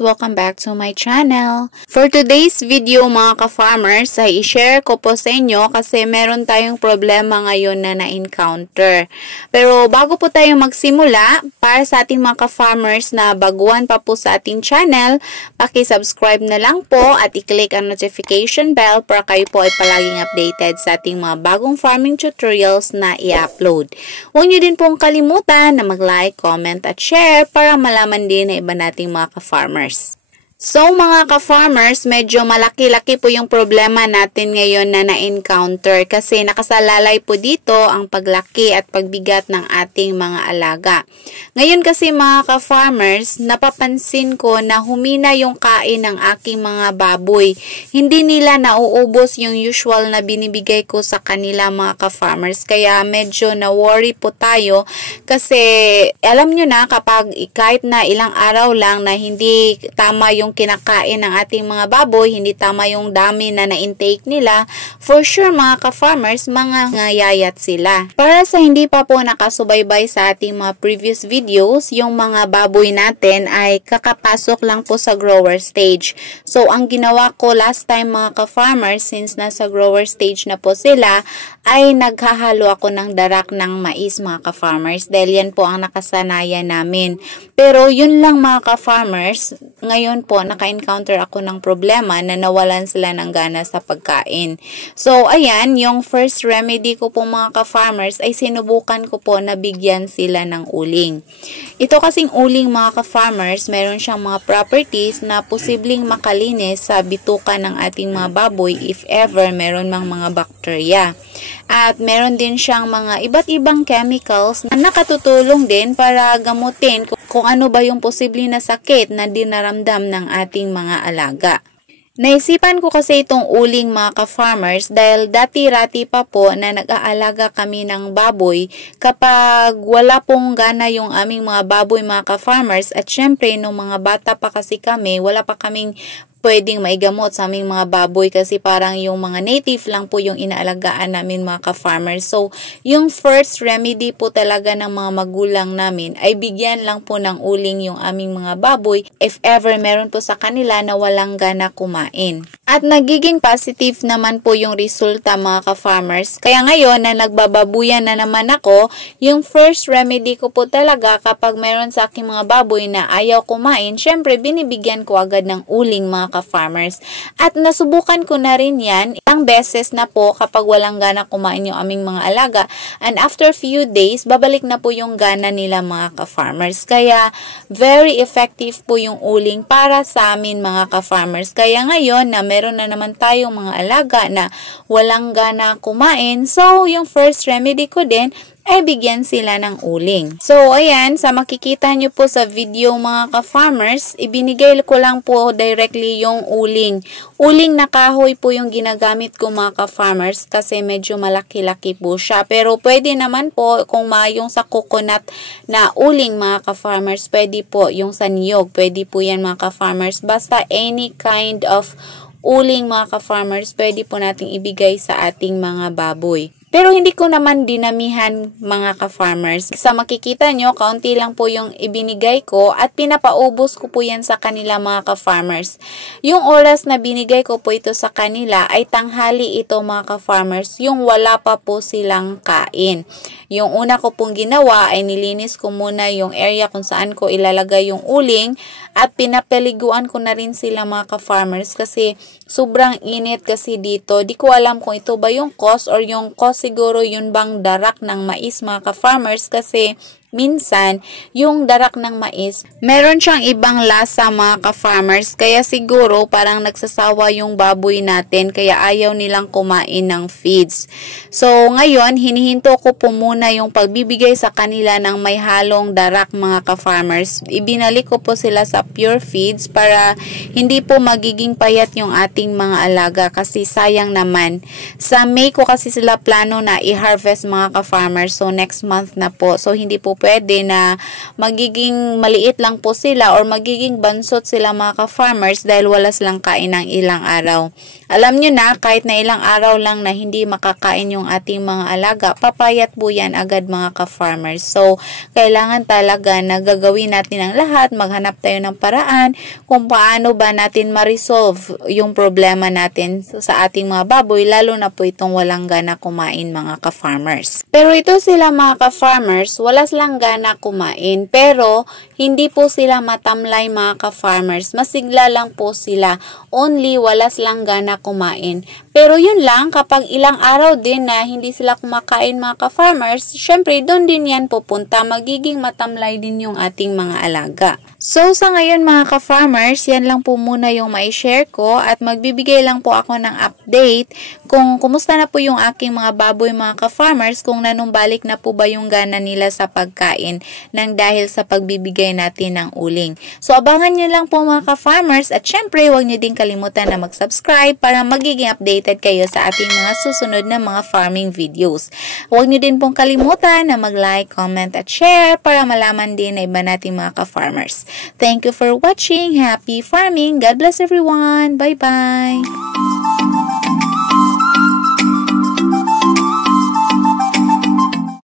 guys! Welcome back to my channel. For today's video mga ka-farmers ay i-share ko po sa inyo kasi meron tayong problema ngayon na na-encounter. Pero bago po tayo magsimula, para sa ating mga ka-farmers na baguhan pa po sa ating channel, paki-subscribe na lang po at i-click ang notification bell para kayo po ay palaging updated sa ating mga bagong farming tutorials na i-upload. Huwag niyo din pong kalimutan na mag-like, comment at share para malaman din na iba nating mga ka-farmers. So mga ka-farmers, medyo malaki-laki po yung problema natin ngayon na na-encounter kasi nakasalalay po dito ang paglaki at pagbigat ng ating mga alaga. Ngayon kasi mga ka-farmers, napapansin ko na humina yung kain ng aking mga baboy. Hindi nila nauubos yung usual na binibigay ko sa kanila mga ka-farmers. Kaya medyo na-worry po tayo kasi alam nyo na kapag kahit na ilang araw lang na hindi tama yung kinakain ng ating mga baboy, hindi tama yung dami na na-intake nila, for sure mga ka-farmers, mga ngayayat sila. Para sa hindi pa po nakasubaybay sa ating mga previous videos, yung mga baboy natin ay kakapasok lang po sa grower stage. So, ang ginawa ko last time mga ka-farmers, since nasa grower stage na po sila, ay naghahalo ako ng darak ng mais mga ka-farmers dahil yan po ang nakasanayan namin. Pero yun lang mga ka-farmers, ngayon po naka-encounter ako ng problema na nawalan sila ng gana sa pagkain. So ayan, yung first remedy ko po mga ka-farmers ay sinubukan ko po na bigyan sila ng uling. Ito kasing uling mga ka-farmers, meron siyang mga properties na posibleng makalinis sa bituka ng ating mga baboy if ever meron mang mga bakterya. At meron din siyang mga iba't ibang chemicals na nakatutulong din para gamutin kung ano ba yung posibleng na sakit na dinaramdam ng ating mga alaga. Naisipan ko kasi itong uling mga ka-farmers dahil dati-rati pa po na nag-aalaga kami ng baboy kapag wala pong gana yung aming mga baboy mga ka-farmers at syempre nung mga bata pa kasi kami, wala pa kaming pwedeng maigamot sa aming mga baboy kasi parang yung mga native lang po yung inaalagaan namin mga ka-farmers. So, yung first remedy po talaga ng mga magulang namin ay bigyan lang po ng uling yung aming mga baboy if ever meron po sa kanila na walang gana kumain. At nagiging positive naman po yung resulta mga ka-farmers. Kaya ngayon na nagbababuyan na naman ako, yung first remedy ko po talaga kapag meron sa aking mga baboy na ayaw kumain, syempre binibigyan ko agad ng uling mga ka-farmers. At nasubukan ko na rin yan ilang beses na po kapag walang gana kumain yung aming mga alaga. And after few days, babalik na po yung gana nila mga ka-farmers. Kaya very effective po yung uling para sa amin mga ka-farmers. Kaya ngayon na meron na naman tayong mga alaga na walang gana kumain, so yung first remedy ko din ay bigyan sila ng uling. So, ayan, sa makikita nyo po sa video mga ka-farmers, ibinigay ko lang po directly yung uling. Uling na kahoy po yung ginagamit ko mga ka-farmers kasi medyo malaki-laki po siya. Pero pwede naman po kung yung sa coconut na uling mga ka-farmers, pwede po yung sa niyog. Pwede po yan mga ka-farmers. Basta any kind of uling mga ka-farmers, pwede po nating ibigay sa ating mga baboy. Pero hindi ko naman dinamihan mga ka-farmers. Sa makikita nyo, kaunti lang po yung ibinigay ko at pinapaubos ko po yan sa kanila mga ka-farmers. Yung oras na binigay ko po ito sa kanila ay tanghali ito mga ka-farmers, yung wala pa po silang kain. Yung una ko pong ginawa ay nilinis ko muna yung area kung saan ko ilalagay yung uling at pinapaliguan ko na rin sila mga ka-farmers kasi sobrang init kasi dito. Di ko alam kung ito ba yung cause or yung cause siguro yun bang darak ng mais mga ka-farmers kasi minsan, yung darak ng mais, meron siyang ibang lasa mga ka-farmers. Kaya siguro parang nagsasawa yung baboy natin kaya ayaw nilang kumain ng feeds. So, ngayon, hinihinto ko po muna yung pagbibigay sa kanila ng may halong darak mga ka-farmers. Ibinalik ko po sila sa pure feeds para hindi po magiging payat yung ating mga alaga kasi sayang naman. Sa May ko kasi sila plano na i-harvest mga ka-farmers. So, next month na po. So, hindi po pwede na magiging maliit lang po sila or magiging bansot sila mga ka-farmers dahil wala silang kain ng ilang araw. Alam nyo na, kahit na ilang araw lang na hindi makakain yung ating mga alaga, papayat po yan agad mga ka-farmers. So, kailangan talaga na gagawin natin ang lahat, maghanap tayo ng paraan kung paano ba natin ma-resolve yung problema natin sa ating mga baboy, lalo na po itong walang gana kumain mga ka-farmers. Pero ito sila mga ka-farmers, wala silang gana kumain, pero hindi po sila matamlay mga ka-farmers, masigla lang po sila, only wala silang gana kumain. Pero yun lang, kapag ilang araw din na hindi sila kumakain mga ka-farmers, syempre doon din yan pupunta, magiging matamlay din yung ating mga alaga. So sa ngayon mga ka-farmers, yan lang po muna yung mai-share ko at magbibigay lang po ako ng update kung kumusta na po yung aking mga baboy mga ka-farmers, kung nanumbalik na po ba yung gana nila sa pagkain nang dahil sa pagbibigay natin ng uling. So abangan nyo lang po mga ka-farmers at syempre huwag nyo din kalimutan na mag-subscribe para magiging updated kayo sa ating mga susunod na mga farming videos. Huwag nyo din pong kalimutan na mag-like, comment at share para malaman din na iba nating mga ka-farmers. Thank you for watching. Happy farming. God bless everyone. Bye-bye.